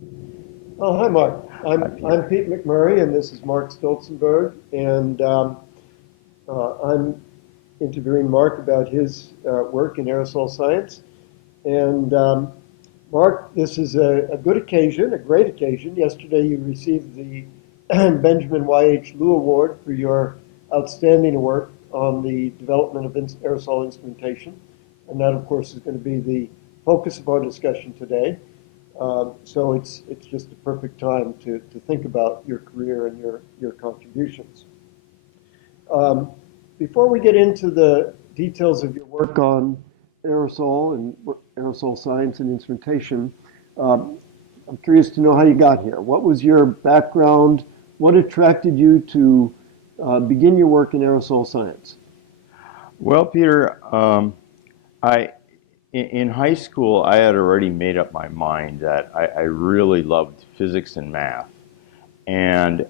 Oh, hi, Mark. Hi, I'm Peter. Pete McMurray, and this is Mark Stolzenberg, and I'm interviewing Mark about his work in aerosol science. And Mark, this is a good occasion, a great occasion. Yesterday, you received the Benjamin Y.H. Liu Award for your outstanding work on the development of aerosol instrumentation, and that, of course, is going to be the focus of our discussion today. So it's just a perfect time to think about your career and your contributions. Um, Before we get into the details of your work on aerosol and aerosol science and instrumentation, um, I'm curious to know how you got here. What was your background? What attracted you to begin your work in aerosol science? Well, Peter, I in high school I had already made up my mind that I really loved physics and math, and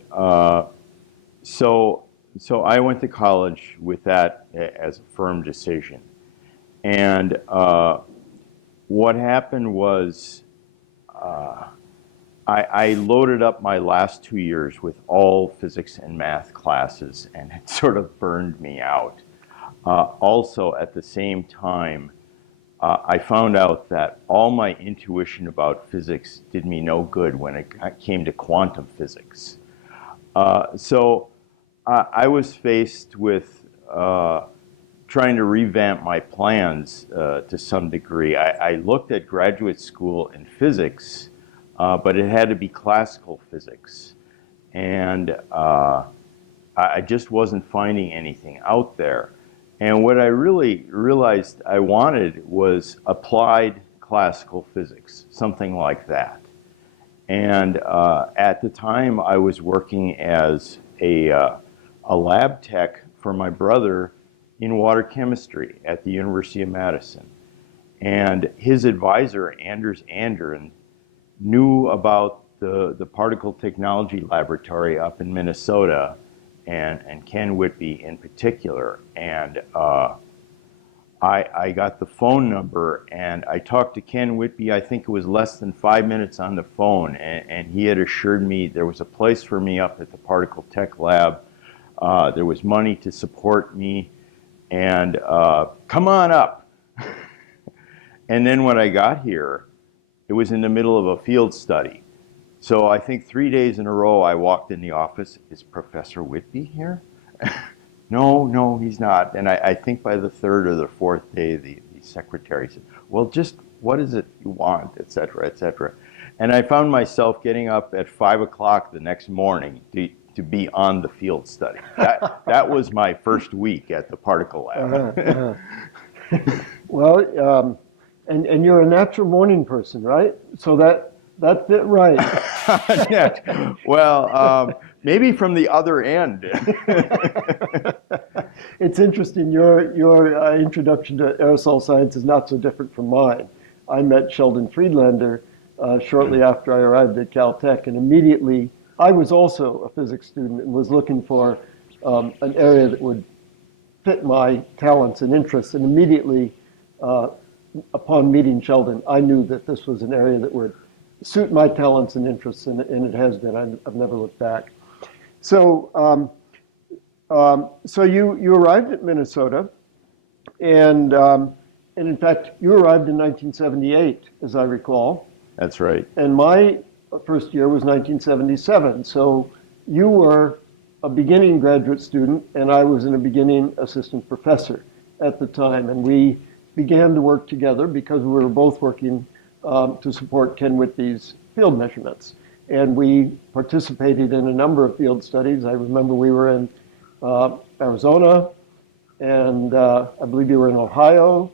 so so I went to college with that as a firm decision. And what happened was I loaded up my last 2 years with all physics and math classes, and it sort of burned me out. Also, at the same time, I found out that all my intuition about physics did me no good when it came to quantum physics. So I was faced with trying to revamp my plans to some degree. I looked at graduate school in physics, but it had to be classical physics. And I just wasn't finding anything out there. And what I really realized I wanted was applied classical physics, something like that. And at the time, I was working as a lab tech for my brother in water chemistry at the University of Madison. And his advisor, Anders Andren, knew about the particle technology laboratory up in Minnesota, and Ken Whitby in particular. And I got the phone number and I talked to Ken Whitby. I think it was less than 5 minutes on the phone, and he had assured me there was a place for me up at the particle tech lab. There was money to support me, and come on up. And then when I got here, it was in the middle of a field study. So I think 3 days in a row I walked in the office. Is Professor Whitby here? No, no, he's not. And I think by the third or the fourth day, the secretary said, well, just what is it you want, et cetera, et cetera. And I found myself getting up at 5 o'clock the next morning to be on the field study. That was my first week at the particle Uh-huh, lab. uh-huh. Well, and you're a natural morning person, right? So that fit right. Well, maybe from the other end. It's interesting. Your introduction to aerosol science is not so different from mine. I met Sheldon Friedlander shortly after I arrived at Caltech, and immediately I was also a physics student and was looking for an area that would fit my talents and interests. And immediately, uh, upon meeting Sheldon, I knew that this was an area that would suit my talents and interests, and it has been. I've never looked back. So, so you arrived at Minnesota, and in fact, you arrived in 1978, as I recall, That's right. and my first year was 1977. So you were a beginning graduate student, and I was a beginning assistant professor at the time, and we began to work together because we were both working to support Ken Whitby's field measurements. And we participated in a number of field studies. I remember we were in Arizona, and I believe you were in Ohio. Oh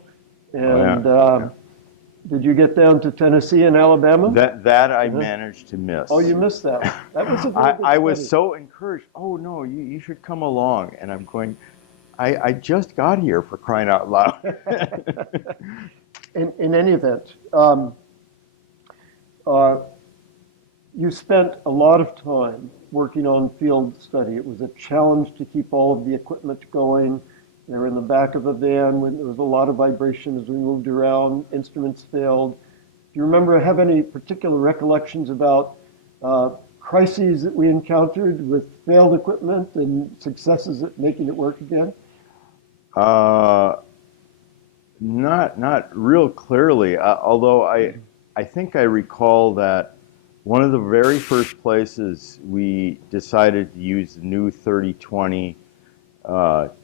yeah, And yeah. did you get down to Tennessee and Alabama? That I Uh-huh. managed to Oh, you miss. missed that one. That was a very good I was study. so encouraged. Oh no, you should come along. And I'm going, I just got here for crying out loud. In any event, uh, you spent a lot of time working on field study. It was a challenge to keep all of the equipment going. They were in the back of a van when there was a lot of vibration as we moved around. Instruments failed. you remember, have any particular recollections about crises that we encountered with failed equipment and successes at making it work again? Uh, not real clearly, although I think I recall that one of the very first places we decided to use the new 3020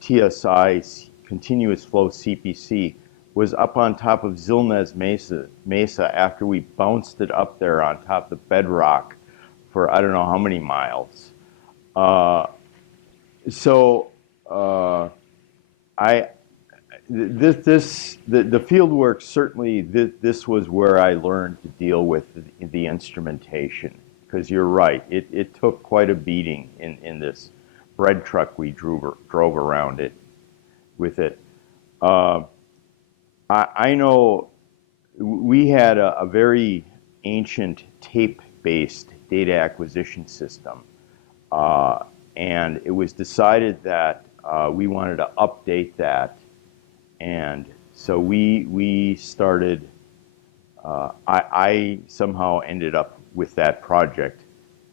TSI continuous flow CPC was up on top of Zilnez Mesa after we bounced it up there on top of the bedrock for I don't know how many miles. Uh, so I the field work certainly this was where I learned to deal with the instrumentation, because you're right, it took quite a beating in this bread truck we drove around it with it. Uh, I know we had a very ancient tape-based data acquisition system, and it was decided that we wanted to update that, and so we started. I somehow ended up with that project,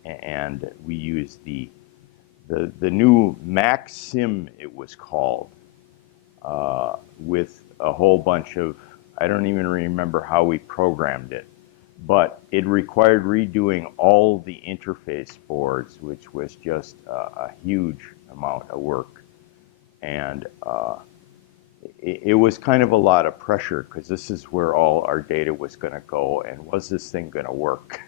and we used the new Maxim, it was called, with a whole bunch of, I don't even remember how we programmed it, but it required redoing all the interface boards, which was just a huge amount of work. And it was kind of a lot of pressure, because this is where all our data was going to go, and was this thing going to work?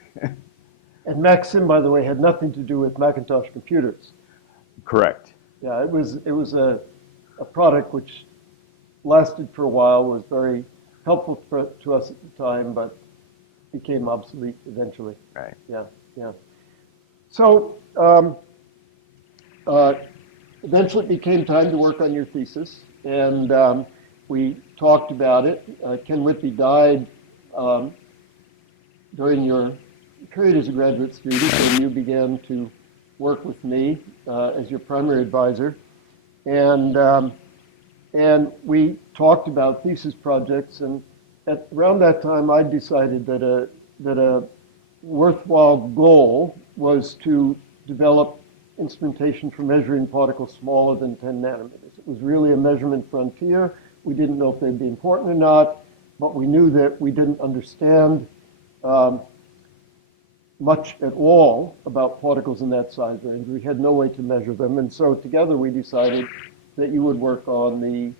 And Maxim, by the way, had nothing to do with Macintosh computers. Correct. Yeah, it was a product which lasted for a while, was very helpful to us at the time, but became obsolete eventually. Right. Yeah, yeah. So eventually it became time to work on your thesis, and we talked about it. Ken Whitby died during your period as a graduate student, and you began to work with me as your primary advisor. And we talked about thesis projects, and around that time, I decided that a worthwhile goal was to develop instrumentation for measuring particles smaller than 10 nanometers. It was really a measurement frontier. We didn't know if they'd be important or not, but we knew that we didn't understand much at all about particles in that size range. We had no way to measure them, and so together we decided that you would work on the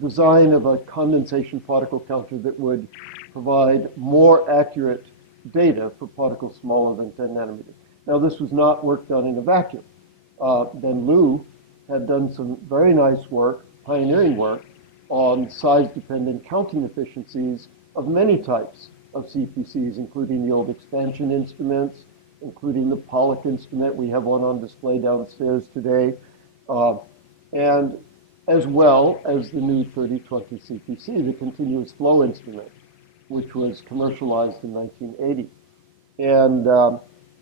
design of a condensation particle counter that would provide more accurate data for particles smaller than 10 nanometers. Now, this was not work done in a vacuum. Ben Liu had done some very nice work, pioneering work, on size-dependent counting efficiencies of many types of CPCs, including the old expansion instruments, including the Pollock instrument. We have one on display downstairs today. And as well as the new 3020 CPC, the continuous flow instrument, which was commercialized in 1980.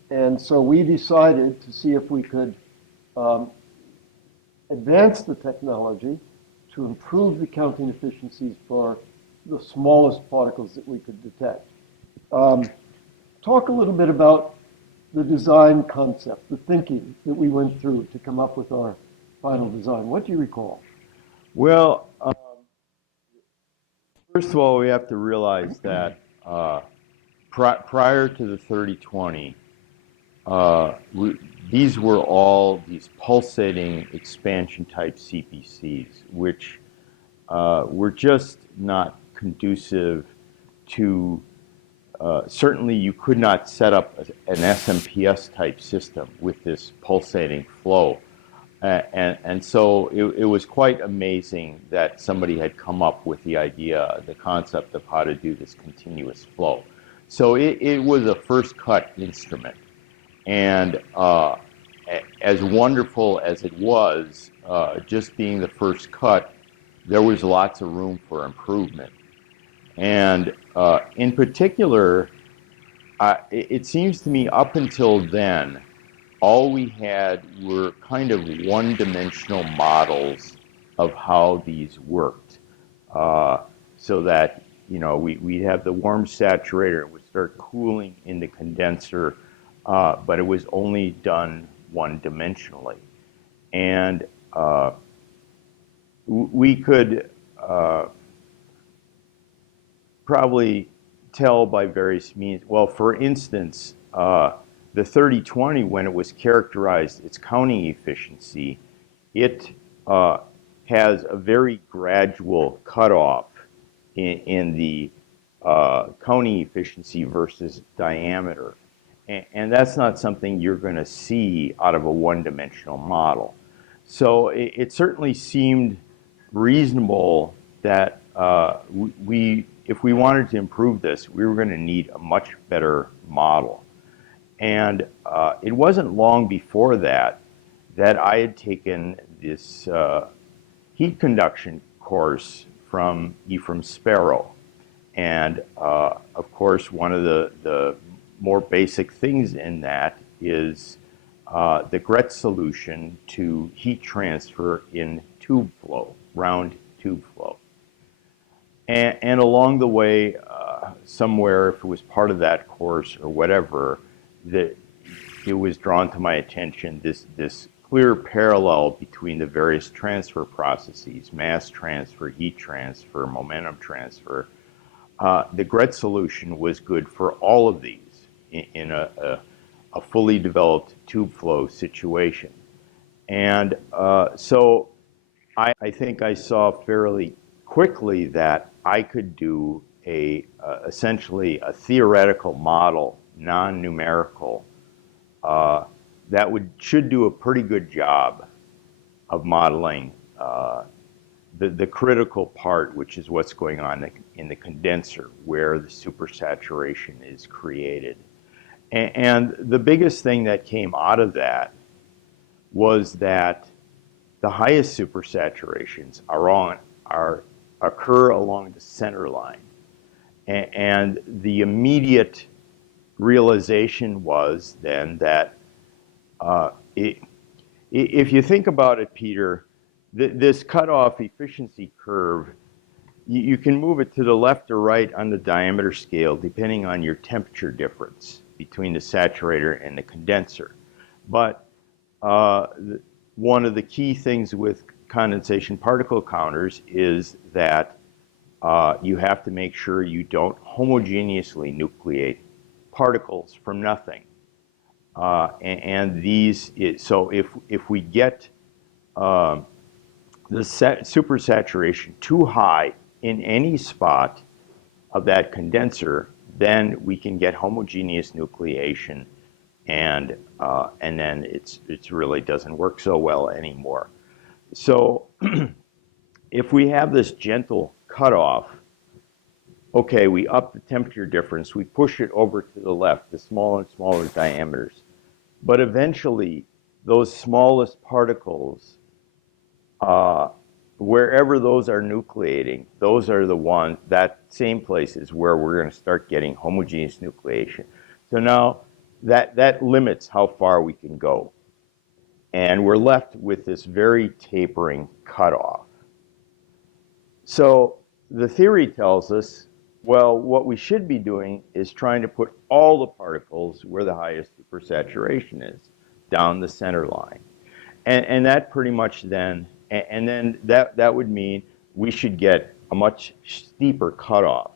And so we decided to see if we could advance the technology to improve the counting efficiencies for the smallest particles that we could detect. Talk a little bit about the design concept, the thinking that we went through to come up with our final design. What do you recall? Well, first of all, we have to realize that prior to the 3020, these were all these pulsating expansion type CPCs, which were just not conducive to, certainly you could not set up an SMPS type system with this pulsating flow. And so it was quite amazing that somebody had come up with the idea, the concept of how to do this continuous flow. So it was a first cut instrument. And as wonderful as it was, just being the first cut, there was lots of room for improvement. And in particular, it seems to me up until then, all we had were kind of one-dimensional models of how these worked. So that we'd have the warm saturator, it would start cooling in the condenser, but it was only done one-dimensionally. And we could probably tell by various means. Well, for instance, the 3020, when it was characterized, its counting efficiency, it has a very gradual cutoff in the counting efficiency versus diameter. And that's not something you're going to see out of a one-dimensional model. So it certainly seemed reasonable that if we wanted to improve this, we were going to need a much better model. And it wasn't long before that I had taken this heat conduction course from Ephraim Sparrow. And of course, one of the more basic things in that is the Gretz solution to heat transfer in tube flow, round tube flow. And along the way, somewhere, if it was part of that course or whatever, that it was drawn to my attention this clear parallel between the various transfer processes: mass transfer, heat transfer, momentum transfer. The Gretz solution was good for all of these in a fully developed tube flow situation. And so I think I saw fairly quickly that I could do essentially a theoretical model, non-numerical, that should do a pretty good job of modeling the critical part, which is what's going on in the condenser, where the supersaturation is created. And the biggest thing that came out of that was that the highest supersaturations occur along the center line. And the immediate realization was then that if you think about it, Peter, this cutoff efficiency curve, you can move it to the left or right on the diameter scale depending on your temperature difference between the saturator and the condenser. But one of the key things with condensation particle counters is that you have to make sure you don't homogeneously nucleate particles from nothing. So if we get the supersaturation too high in any spot of that condenser, then we can get homogeneous nucleation, and then it really doesn't work so well anymore. So if we have this gentle cutoff, okay, we up the temperature difference, we push it over to the left, the smaller and smaller diameters. But eventually, those smallest particles, wherever those are nucleating, those are that same places where we're going to start getting homogeneous nucleation. So now that limits how far we can go. And we're left with this very tapering cutoff. So the theory tells us, well, what we should be doing is trying to put all the particles where the highest supersaturation is, down the center line. And that pretty much then, and then that would mean we should get a much steeper cutoff.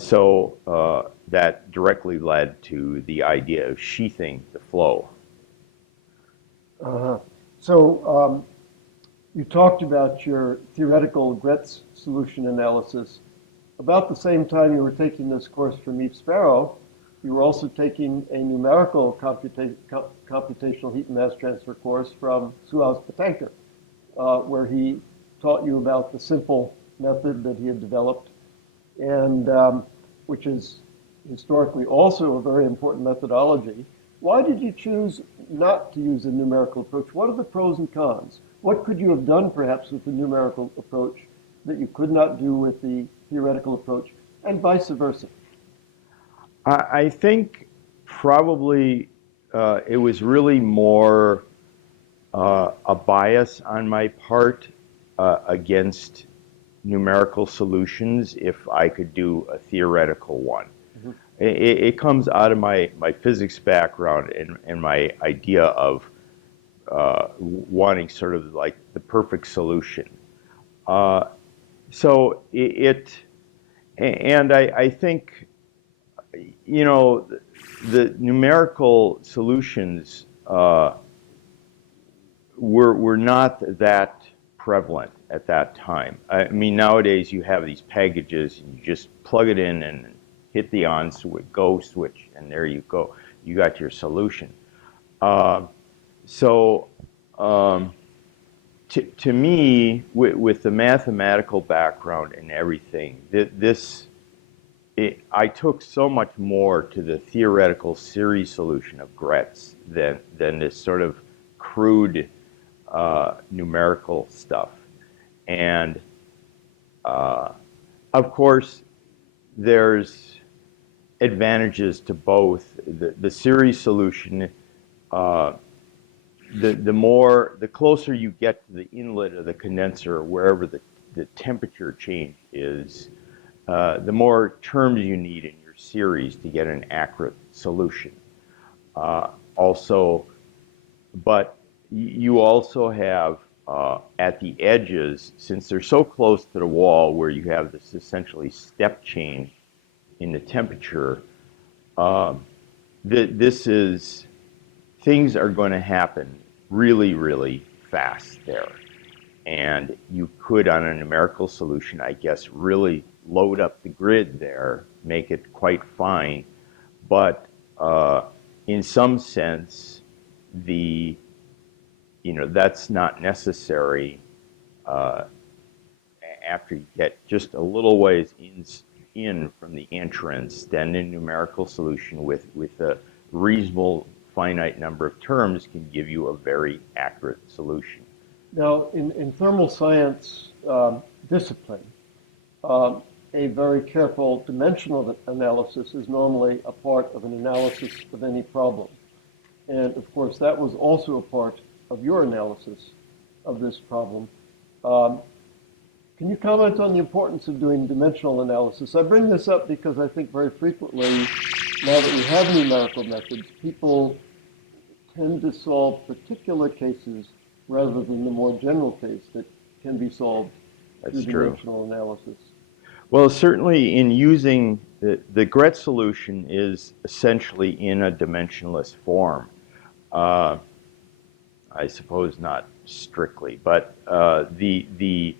So that directly led to the idea of sheathing the flow. So you talked about your theoretical Gretz solution analysis. About the same time you were taking this course from Eve Sparrow, you were also taking a numerical computational heat and mass transfer course from Suhaus Patenka, where he taught you about the simple method that he had developed, and which is historically also a very important methodology. Why did you choose not to use a numerical approach? What are the pros and cons? What could you have done perhaps with the numerical approach that you could not do with the theoretical approach, and vice versa? I think probably it was really more a bias on my part against numerical solutions if I could do a theoretical one. Mhm. It comes out of my physics background and my idea of wanting sort of like the perfect solution. Uh, so and I think, you know, the numerical solutions were not that prevalent at that time. I mean, nowadays you have these packages and you just plug it in and hit the on switch, go switch, and there you go. You got your solution. Uh, so to me, with the mathematical background and everything, I took so much more to the theoretical series solution of Gretz than this sort of crude numerical stuff. And of course, there's advantages to both. The series solution, uh, the closer you get to the inlet of the condenser, wherever the temperature change is, the more terms you need in your series to get an accurate solution. Also, but you also have at the edges, since they're so close to the wall where you have this essentially step change in the temperature, this is, things are going to happen really, really fast there. And you could, on a numerical solution, I guess, really load up the grid there, make it quite fine. But in some sense, the that's not necessary uh, after you get just a little ways in from the entrance. Then a numerical solution with a reasonable finite number of terms can give you a very accurate solution. Now, in thermal science discipline, a very careful dimensional analysis is normally a part of an analysis of any problem. And of course, that was also a part of your analysis of this problem. Um, can you comment on the importance of doing dimensional analysis? I bring this up because I think very frequently, now that we have numerical methods, people tend to solve particular cases rather than the more general case that can be solved through That's true. dimensional analysis. Well, certainly in using the Gretz solution is essentially in a dimensionless form. Uh, I suppose not strictly, but the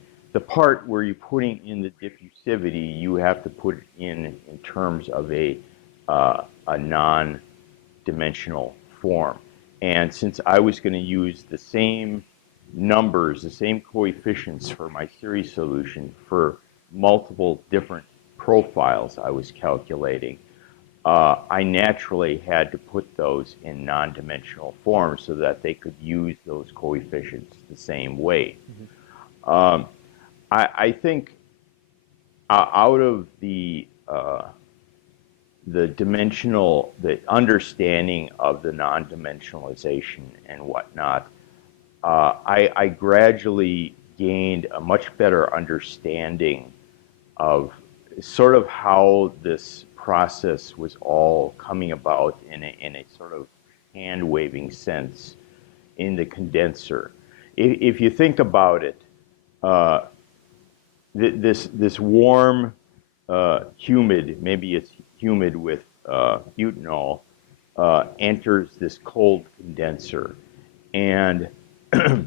part where you're putting in the diffusivity, you have to put it in terms of a non-dimensional form. And since I was going to use the same numbers, the same coefficients for my series solution for multiple different profiles I was calculating, I naturally had to put those in non-dimensional form so that they could use those coefficients the same way. Um, I think out of the understanding of the non-dimensionalization and whatnot, I gradually gained a much better understanding of sort of how this process was all coming about in a sort of hand-waving sense in the condenser. If you think about it, uh, this warm, humid, maybe it's humid with butanol, enters this cold condenser. And the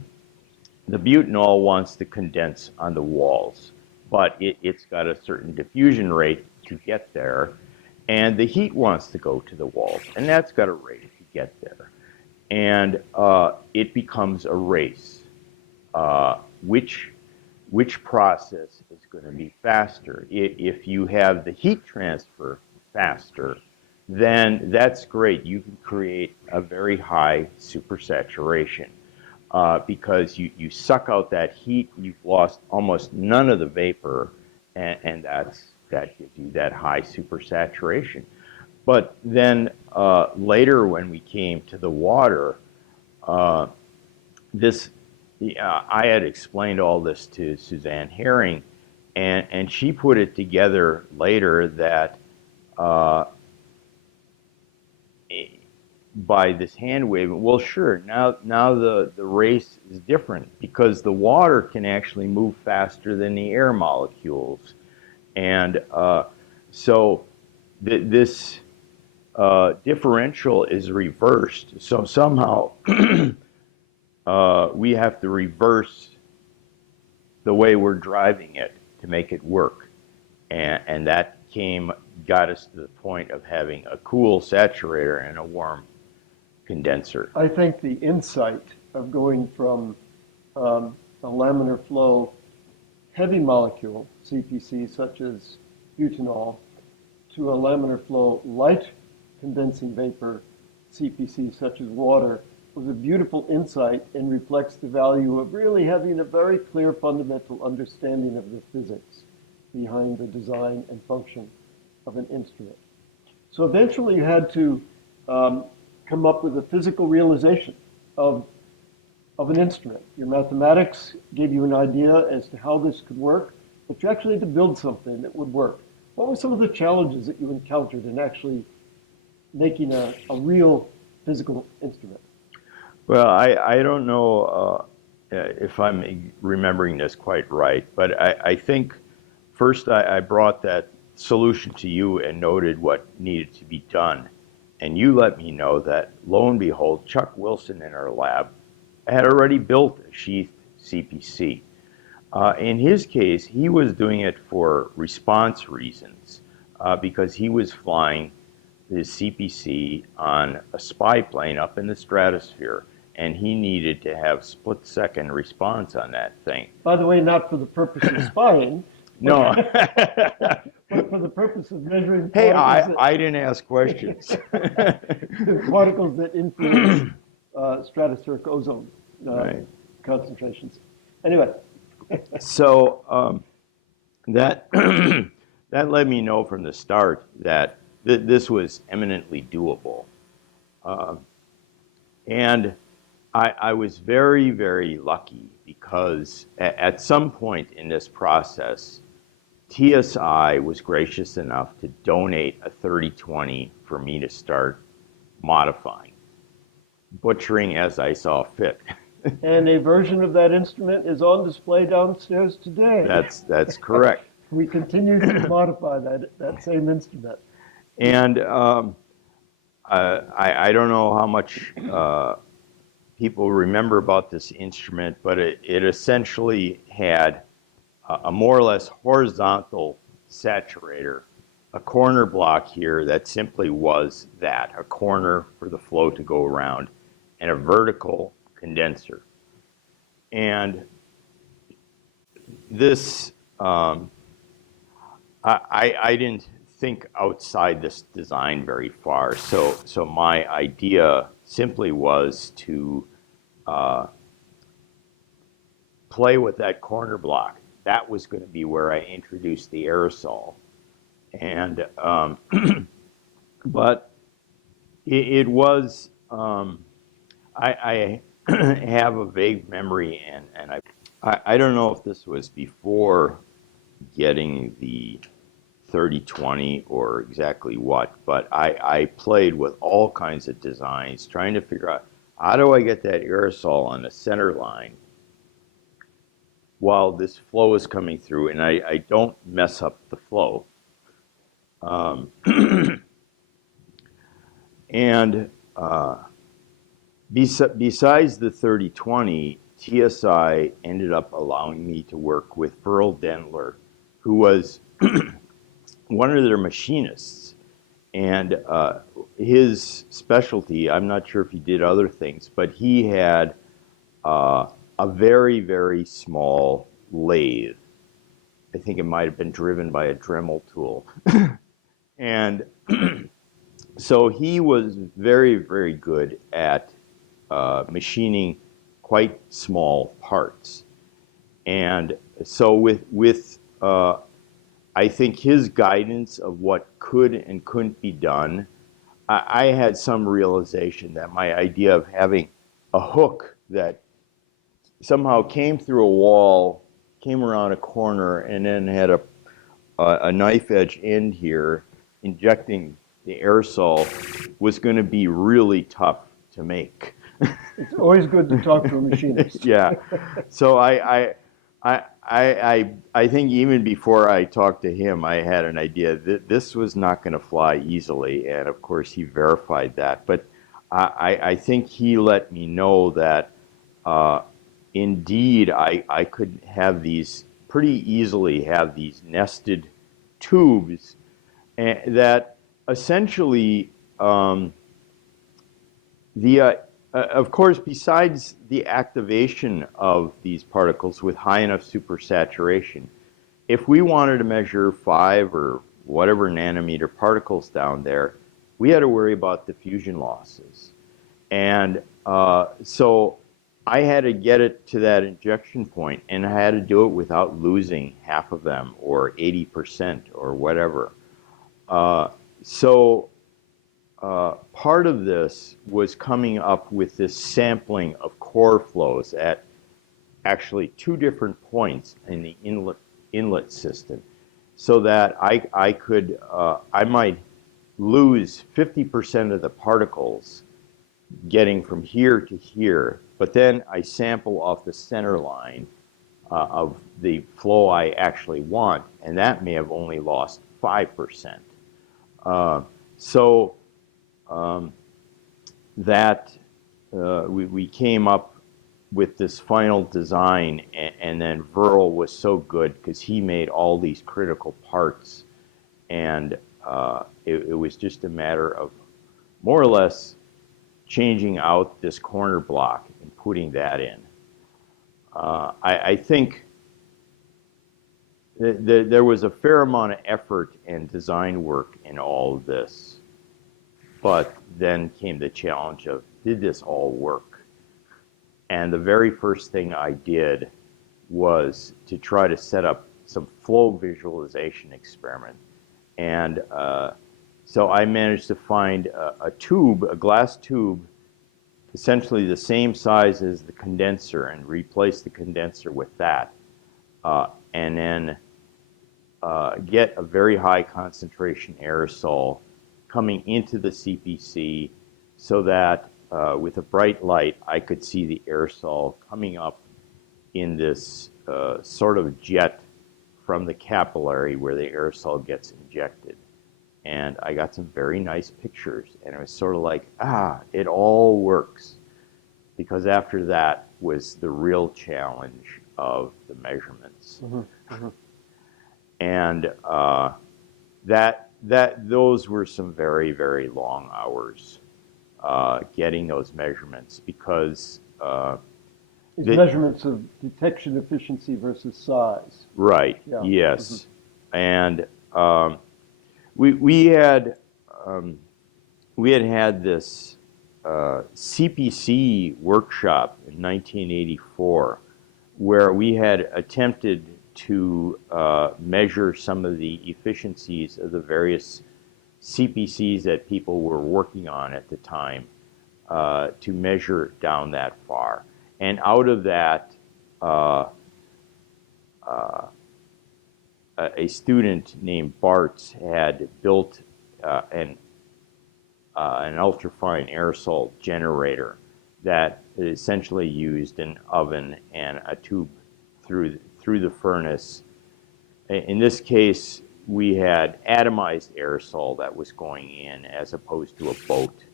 butanol wants to condense on the walls, but it's got a certain diffusion rate to get there. And the heat wants to go to the walls, and that's got a rate to get there. And it becomes a race. Which process is going to be faster? If you have the heat transfer faster, then that's great. You can create a very high supersaturation because you suck out that heat, you've lost almost none of the vapor, and that gives you that high supersaturation. But then later, when we came to the water, uh, this I had explained all this to Suzanne Herring, And she put it together later that uh, by this hand waving, well, sure, now the race is different because the water can actually move faster than the air molecules. And so this differential is reversed. So somehow we have to reverse the way we're driving it to make it work. And that got us to the point of having a cool saturator and a warm condenser. I think the insight of going from a laminar flow heavy molecule, CPC, such as butanol, to a laminar flow light condensing vapor, CPC, such as water, was a beautiful insight and reflects the value of really having a very clear fundamental understanding of the physics behind the design and function of an instrument. So eventually you had to come up with a physical realization of an instrument. Your mathematics gave you an idea as to how this could work, but you actually had to build something that would work. What were some of the challenges that you encountered in actually making a real physical instrument? Well, I don't know if I'm remembering this quite right, but I think first I brought that solution to you and noted what needed to be done. And you let me know that, lo and behold, Chuck Wilson in our lab had already built a sheathed CPC. In his case, he was doing it for response reasons because he was flying his CPC on a spy plane up in the stratosphere, and he needed to have split-second response on that thing. By the way, not for the purpose of spying. No. But for the purpose of measuring Hey, particles I didn't ask questions. particles that influence stratospheric ozone Right. concentrations. Anyway. So that that let me know from the start that this was eminently doable. And I was very, very lucky because at some point in this process, TSI was gracious enough to donate a 3020 for me to start modifying, butchering as I saw fit. And a version of that instrument is on display downstairs today. That's correct. We continue to modify that same instrument. And I don't know how much people remember about this instrument, but it essentially had a more or less horizontal saturator, a corner block here that simply was that, a corner for the flow to go around, and a vertical condenser. And this, I didn't think outside this design very far. So my idea simply was to play with that corner block. That was going to be where I introduced the aerosol. And, but it was, I have a vague memory, and I don't know if this was before getting the 3020 or exactly what, but I played with all kinds of designs, trying to figure out how do I get that aerosol on the center line while this flow is coming through, and I don't mess up the flow. And besides the 3020, TSI ended up allowing me to work with Earl Dendler, who was one of their machinists. And his specialty, I'm not sure if he did other things, but he had a very, very small lathe. I think it might have been driven by a Dremel tool. And so he was very, very good at machining quite small parts. And so with I think his guidance of what could and couldn't be done, I had some realization that my idea of having a hook that somehow came through a wall came around a corner and then had a knife edge end here, injecting the aerosol was going to be really tough to make. It's always good to talk to a machinist. Yeah. So I think even before I talked to him, I had an idea that this was not going to fly easily, and of course he verified that. But I think he let me know that uh, indeed I could have these pretty easily have these nested tubes that essentially of course, besides the activation of these particles with high enough supersaturation, if we wanted to measure 5 or whatever nanometer particles down there, we had to worry about diffusion losses. And so I had to get it to that injection point, and I had to do it without losing half of them or 80% or whatever. Uh, so part of this was coming up with this sampling of core flows at actually 2 different points in the inlet system, so that I might lose 50% of the particles getting from here to here, but then I sample off the center line of the flow I actually want, and that may have only lost 5%. So um, that we came up with this final design, and then Verl was so good because he made all these critical parts, and it was just a matter of more or less changing out this corner block and putting that in. I think there was a fair amount of effort and design work in all of this. But then came the challenge of, did this all work? And the very first thing I did was to try to set up some flow visualization experiment. And so I managed to find a tube, a glass tube, essentially the same size as the condenser, and replace the condenser with that. And then get a very high concentration aerosol coming into the CPC, so that with a bright light I could see the aerosol coming up in this sort of jet from the capillary where the aerosol gets injected. And I got some very nice pictures, and it was sort of like, it all works. Because after that was the real challenge of the measurements. Mm-hmm. Mm-hmm. And those were some very, very long hours getting those measurements, because These measurements of detection efficiency versus size. Right. Yeah. Yes. Mm-hmm. And we had this CPC workshop in 1984, where we had attempted to measure some of the efficiencies of the various CPCs that people were working on at the time, to measure down that far. And out of that, a student named Bartz had built an ultrafine aerosol generator that essentially used an oven and a tube through the furnace. In this case, we had atomized aerosol that was going in as opposed to a boat.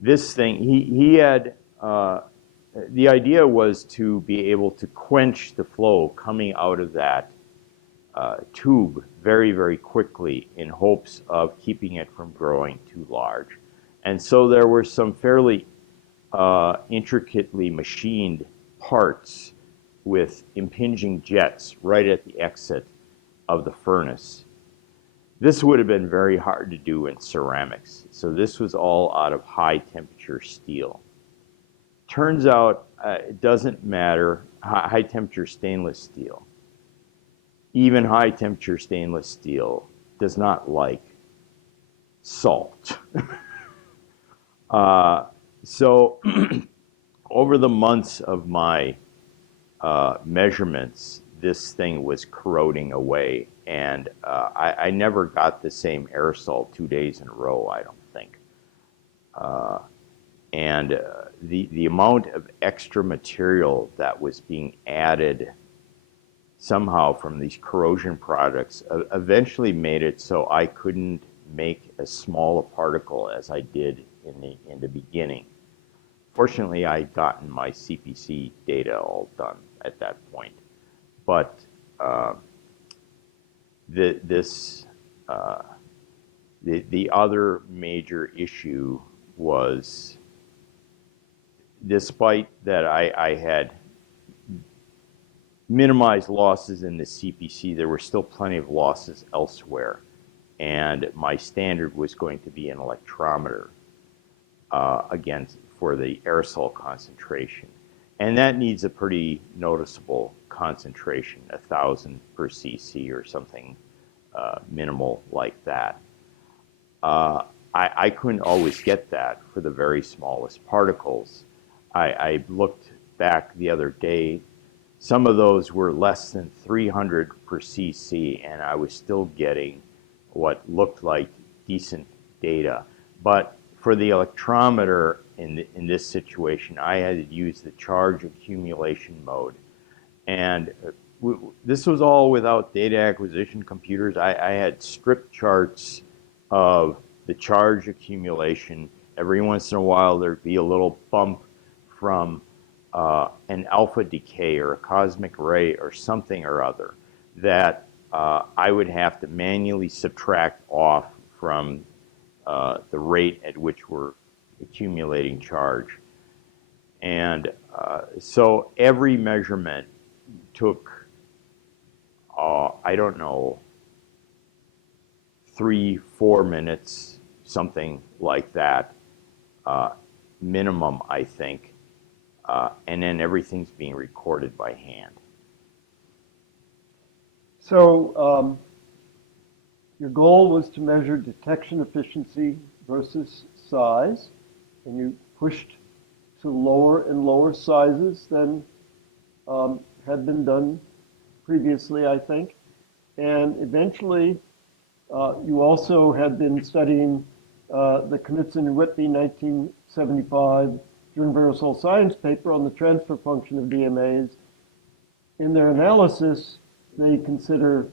This thing, he had, the idea was to be able to quench the flow coming out of that tube very, very quickly, in hopes of keeping it from growing too large. And so there were some fairly intricately machined parts with impinging jets right at the exit of the furnace. This would have been very hard to do in ceramics, so this was all out of high temperature steel. Turns out it doesn't matter, high temperature stainless steel. Even high temperature stainless steel does not like salt. So over the months of my measurements, this thing was corroding away. And I never got the same aerosol 2 days in a row, I don't think. And the amount of extra material that was being added somehow from these corrosion products eventually made it so I couldn't make as small a particle as I did in the beginning. Fortunately, I'd gotten my CPC data all done at that point, but uh, the, this the other major issue was, despite that I had minimized losses in the CPC, there were still plenty of losses elsewhere, and my standard was going to be an electrometer again for the aerosol concentration, and that needs a pretty noticeable concentration, 1,000 per cc or something minimal like that. I couldn't always get that for the very smallest particles. I looked back the other day. Some of those were less than 300 per cc, and I was still getting what looked like decent data. But for the electrometer in this situation, I had to use the charge accumulation mode. And this was all without data acquisition computers. I had strip charts of the charge accumulation. Every once in a while, there'd be a little bump from an alpha decay or a cosmic ray or something or other that I would have to manually subtract off from the rate at which we're accumulating charge. And so every measurement took, I don't know, 3-4 minutes, something like that, minimum, I think. And then everything's being recorded by hand. So your goal was to measure detection efficiency versus size, and you pushed to lower and lower sizes than had been done previously, I think. And eventually, you also had been studying the Knudsen and Whitby 1975 Journal of Aerosol Science paper on the transfer function of DMAs. In their analysis, they consider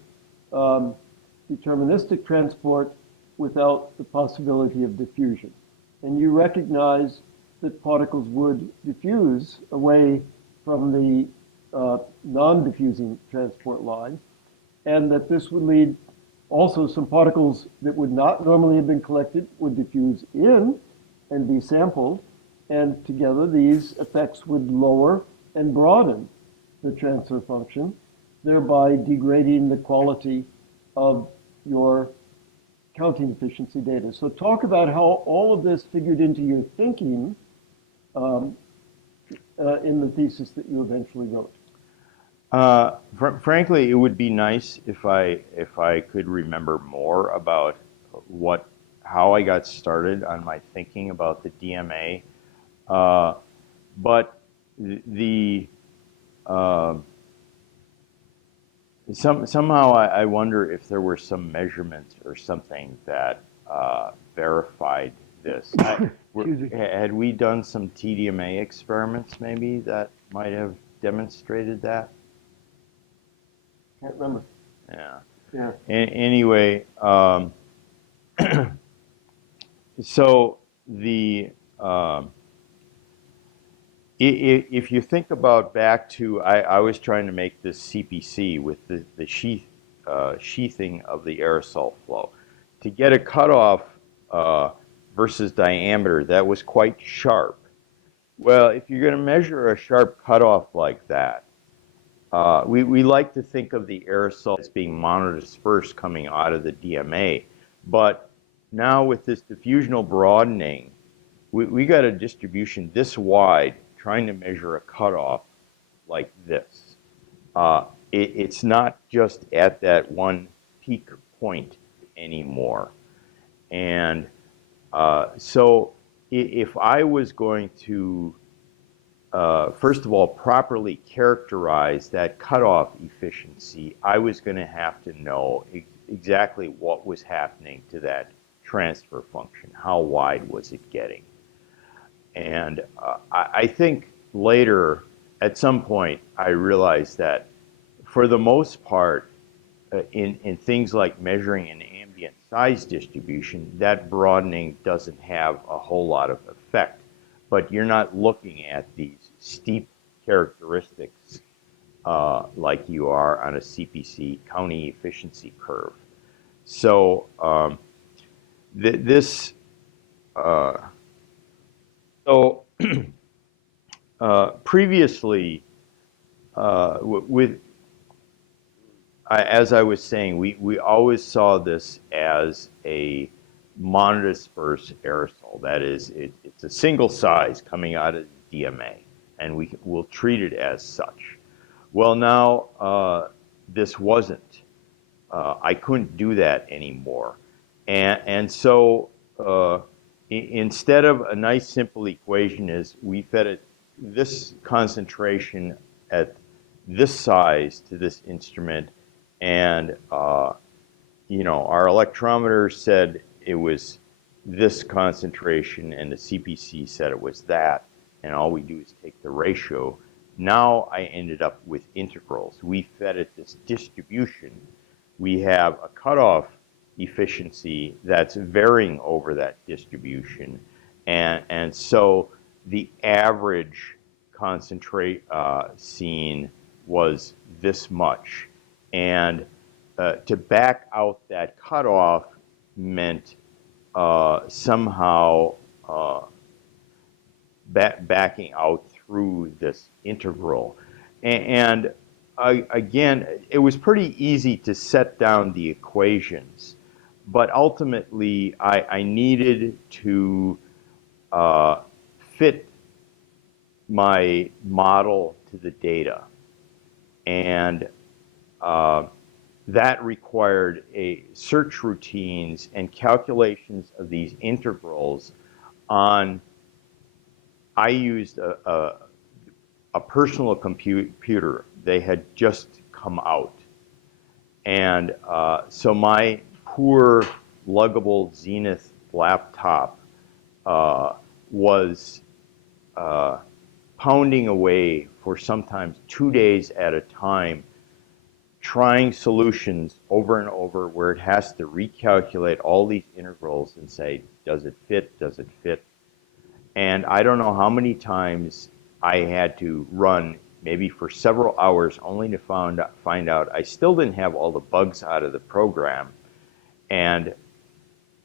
deterministic transport without the possibility of diffusion. And you recognize that particles would diffuse away from the non-diffusing transport line, and that this would lead also some particles that would not normally have been collected would diffuse in and be sampled, and together these effects would lower and broaden the transfer function, thereby degrading the quality of your counting efficiency data. So talk about how all of this figured into your thinking in the thesis that you eventually wrote. Frankly, it would be nice if I could remember more about how I got started on my thinking about the DMA. But somehow I wonder if there were some measurements or something that verified this. Had we done some TDMA experiments maybe that might have demonstrated that? Can't remember. Yeah. Yeah. Anyway, so if you think about back to, I was trying to make this CPC with the sheathing of the aerosol flow. To get a cutoff versus diameter that was quite sharp. Well, if you're going to measure a sharp cutoff like that, we like to think of the aerosol as being monodispersed coming out of the DMA, but now with this diffusional broadening, we got a distribution this wide trying to measure a cutoff like this. It's not just at that one peak point anymore. And so if I was going to first of all, properly characterize that cutoff efficiency, I was going to have to know exactly what was happening to that transfer function. How wide was it getting? And I think later, at some point, I realized that for the most part, in things like measuring an ambient size distribution, that broadening doesn't have a whole lot of effect. But you're not looking at these steep characteristics like you are on a CPC, county efficiency curve. So this, uh, so previously, with as I was saying, we always saw this as a monodisperse aerosol. That is, it's a single size coming out of the DMA, and we'll treat it as such. Well, now this wasn't. I couldn't do that anymore, and so instead of a nice simple equation is we fed it this concentration at this size to this instrument, and our electrometer said it was this concentration, and the CPC said it was that, and all we do is take the ratio. Now I ended up with integrals. We fed it this distribution. We have a cutoff efficiency that's varying over that distribution, and so the average concentrate seen was this much. And to back out that cutoff meant somehow backing out through this integral. And again, it was pretty easy to set down the equations, but ultimately I needed to fit my model to the data. And that required search routines and calculations of these integrals on, I used a personal computer. They had just come out. And so my poor luggable Zenith laptop was pounding away for sometimes 2 days at a time, trying solutions over and over where it has to recalculate all these integrals and say, does it fit, does it fit? And I don't know how many times I had to run maybe for several hours only to find out I still didn't have all the bugs out of the program, and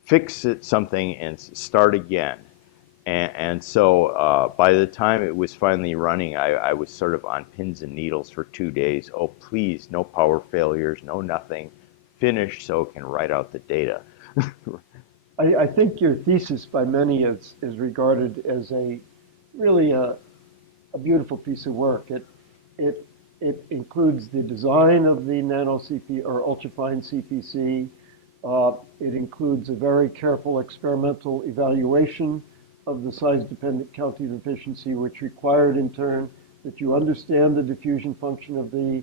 fix something and start again. And so by the time it was finally running, I was sort of on pins and needles for 2 days. Oh, please, no power failures, no nothing. Finish so it can write out the data. I think your thesis by many is regarded as really a beautiful piece of work. It includes the design of the nano CP or ultrafine CPC. It includes a very careful experimental evaluation of the size-dependent county of efficiency, which required in turn that you understand the diffusion function of the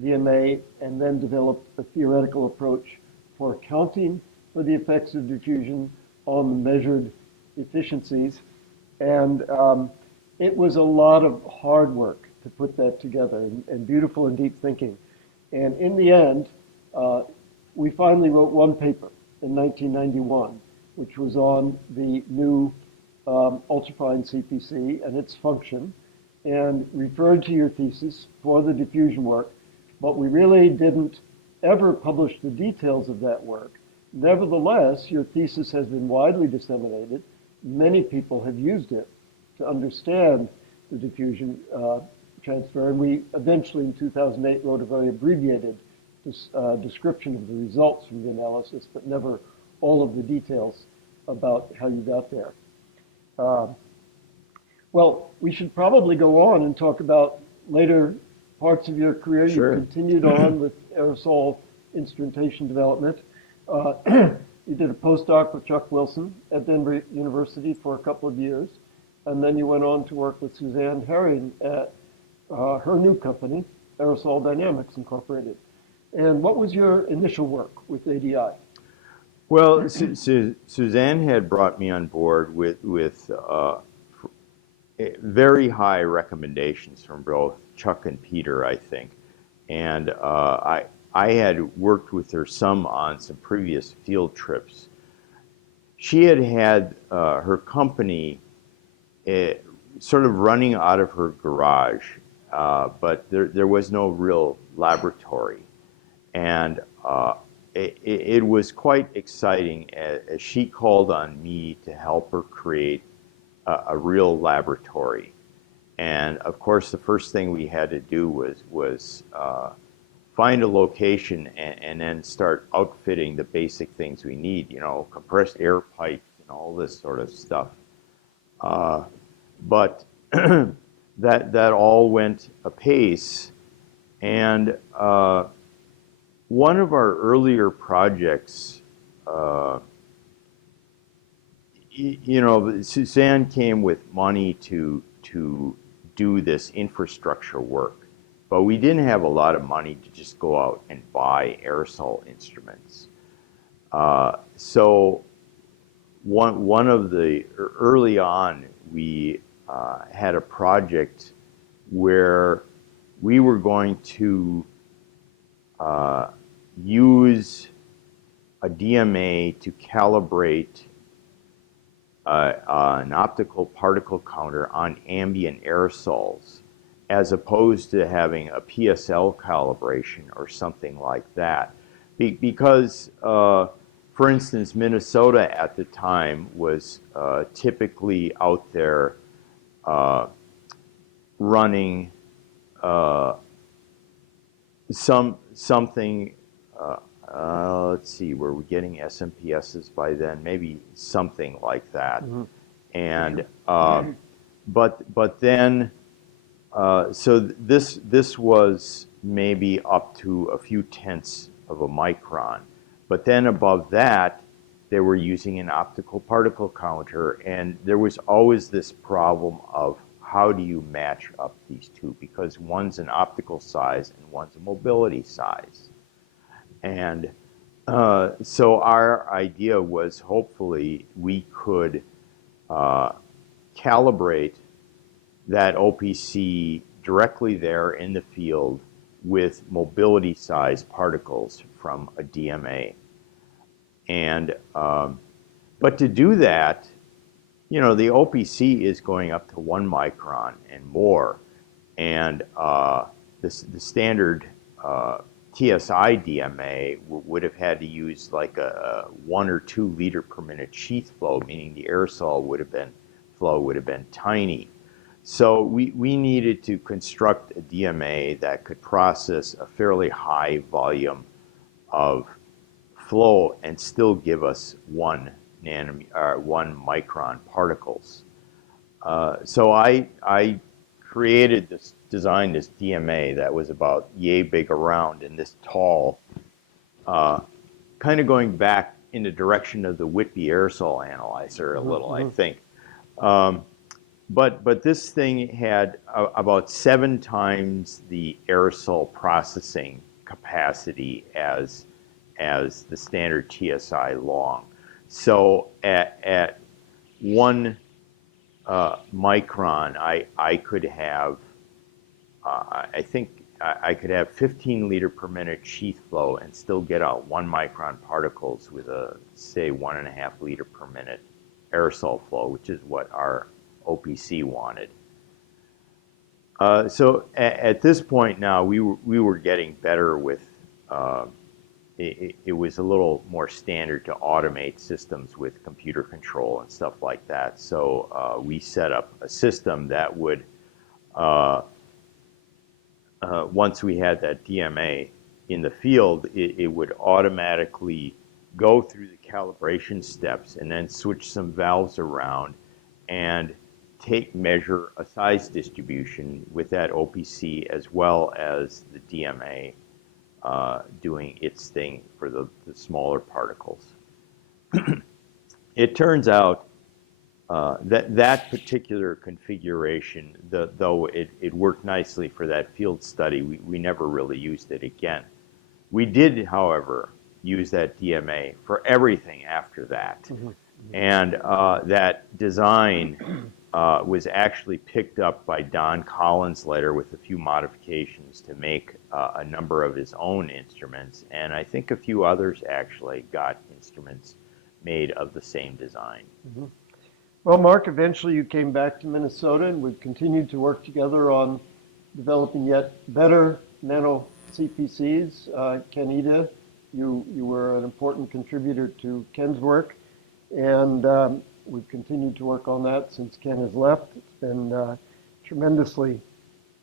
DMA and then develop a theoretical approach for accounting for the effects of diffusion on the measured efficiencies. And it was a lot of hard work to put that together, and beautiful and deep thinking. And in the end, we finally wrote one paper in 1991, which was on the new ultrafine CPC and its function, and referred to your thesis for the diffusion work, but we really didn't ever publish the details of that work. Nevertheless, your thesis has been widely disseminated. Many people have used it to understand the diffusion transfer, and we eventually in 2008 wrote a very abbreviated description of the results from the analysis, but never all of the details about how you got there. Well, we should probably go on and talk about later parts of your career. Sure. You continued on with aerosol instrumentation development. You did a postdoc with Chuck Wilson at Denver University for a couple of years. and then you went on to work with Suzanne Herring at her new company, Aerosol Dynamics Incorporated. And what was your initial work with ADI? Well, Suzanne had brought me on board with very high recommendations from both Chuck and Peter, I think, and I had worked with her some on some previous field trips. She had her company uh, sort of running out of her garage, but there was no real laboratory. And it was quite exciting as she called on me to help her create a real laboratory. And of course, the first thing we had to do was find a location and then start outfitting the basic things we need, compressed air pipes and all this sort of stuff. Uh, but that all went apace. And one of our earlier projects, uh, Suzanne came with money to do this infrastructure work, but we didn't have a lot of money to just go out and buy aerosol instruments. So one of the early on, we had a project where we were going to uh, use a DMA to calibrate an optical particle counter on ambient aerosols, as opposed to having a PSL calibration or something like that. Because, for instance, Minnesota at the time was typically out there uh, running uh, something. Let's see, were we getting SMPSs by then? Maybe something like that. Mm-hmm. And but then so this was maybe up to a few tenths of a micron. But then above that, they were using an optical particle counter, and there was always this problem of how do you match up these two, because one's an optical size and one's a mobility size. And so our idea was hopefully we could uh, calibrate that OPC directly there in the field with mobility size particles from a DMA. And but to do that, the OPC is going up to 1 micron and more, and the standard TSI DMA would have had to use like a 1 or 2 liter per minute sheath flow, meaning the aerosol flow would have been tiny. So we needed to construct a DMA that could process a fairly high volume of flow and still give us 1 micron particles. So I designed this DMA that was about yay big around and this tall, uh, kind of going back in the direction of the Whitby aerosol analyzer a little, I think. Um, but this thing had about 7 times the aerosol processing capacity as the standard TSI long. So at 1 micron, I could have I think I could have 15 liter per minute sheath flow and still get out 1 micron particles with a say 1.5 liter per minute aerosol flow, which is what our OPC wanted. So at this point now, we were getting better with. It was a little more standard to automate systems with computer control and stuff like that. So we set up a system that would, once we had that DMA in the field, it would automatically go through the calibration steps and then switch some valves around and measure a size distribution with that OPC as well as the DMA doing its thing for the smaller particles. It turns out that particular configuration, though it worked nicely for that field study, we never really used it again. We did, however, use that DMA for everything after that. Mm-hmm. And that design was actually picked up by Don Collins later with a few modifications to make a number of his own instruments. And I think a few others actually got instruments made of the same design. Mm-hmm. Well, Mark, eventually you came back to Minnesota, and we've continued to work together on developing yet better nano CPCs. Ken Ida, you were an important contributor to Ken's work, and we've continued to work on that since Ken has left. It's been tremendously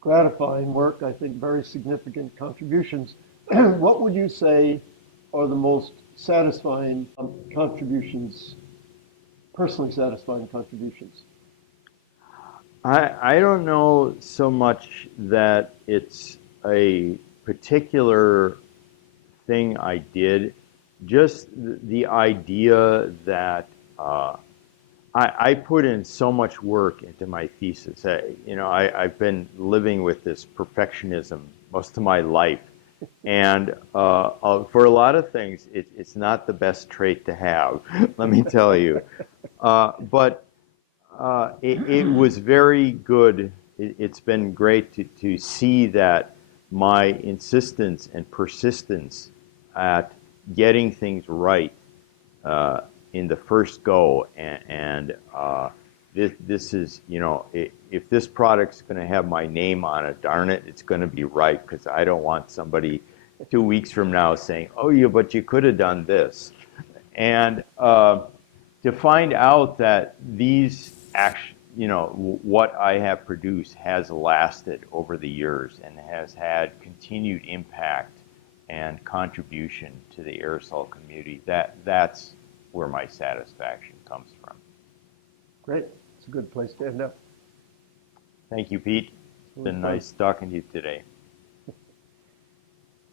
gratifying work, I think very significant contributions. What would you say are the most satisfying contributions, personally satisfying contributions? I don't know so much that it's a particular thing I did, just the idea that I put in so much work into my thesis. I've been living with this perfectionism most of my life. And for a lot of things, it's not the best trait to have, let me tell you. But it was very good. It's been great to see that my insistence and persistence at getting things right in the first go, and this is, if this product's going to have my name on it, darn it, it's going to be right, because I don't want somebody 2 weeks from now saying, oh, yeah, but you could have done this. And to find out that these what I have produced has lasted over the years and has had continued impact and contribution to the aerosol community, that's where my satisfaction comes from. Great. It's a good place to end up. Thank you, Pete. It's been nice talking to you today.